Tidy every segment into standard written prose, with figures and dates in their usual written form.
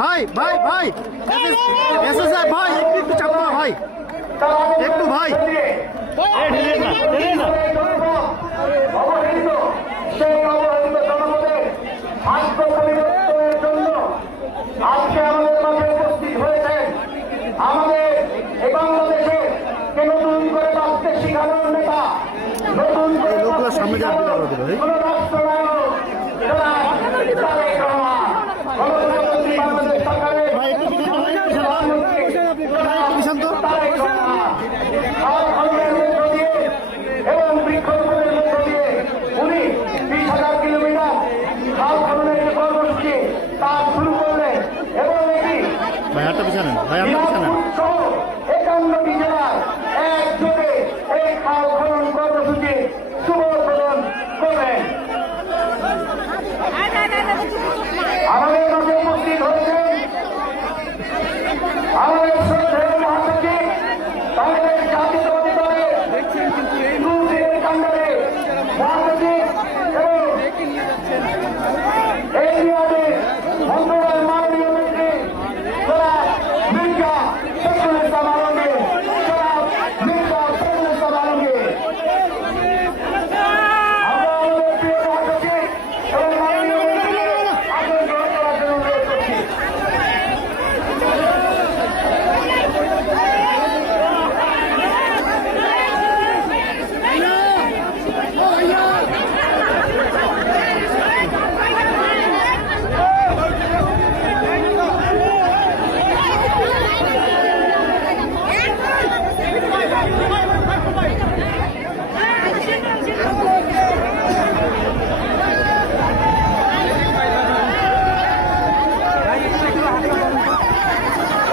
ভাই ভাই ভাই এসএসআর ভাই একটু চাপ দাও ভাই, একটু ভাই আজকে আমাদের মাঝে উপস্থিত হয়েছেন আমাদের এই বাংলাদেশে নতুন করে বাঁচতে শিখানোর নেতা, নতুন করে সামনে যাওয়ার রাষ্ট্রনায়ক তারেক রহমান, বাংলাদেশ সরকারের তারেক রহমান এবং বৃক্ষরোপণের মধ্য দিয়ে উনি 20,000 কিলোমিটার খাল খননের যে কর্মসূচি তা শুরু করলেন এবং এটি 51টি জেলায় একযোগে এই খাল খনন কর্মসূচি শুভ উদ্বোধন করলেন। আমাদের মাঝে উপস্থিত হয়েছেন আমাদের শ্রদ্ধেয় মহাসচিব বাংলাদেশ জাতীয়তাবাদী দলের দুদিনের কাণ্ডারে মহাসচিব এবং এই মেয়াদে মন্ত্রণালয়ের মাননীয় মন্ত্রী জনাব মির্জা ফখরুল ইসলাম আলমগীর, জনাব মির্জা ফখরুল ইসলাম আলমগীর। আমরা আমাদের প্রিয় মহাসচিব এবং মাননীয় মন্ত্রীকে আসন গ্রহণ করার জন্য অনুরোধ করছি।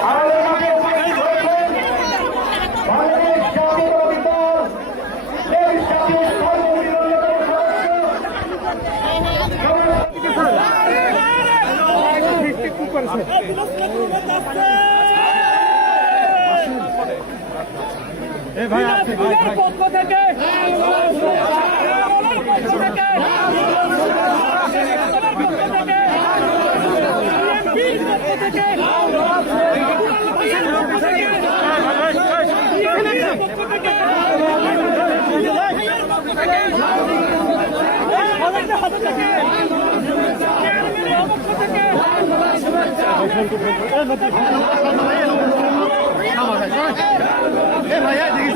আমাদের মাঝে উপস্থিত হয়েছেন বাংলাদেশ জাতীয়তাবাদী দল এই জাতীয় সর্বদলীয় অন্যতম পক্ষ থেকে ভাইয়া দেখি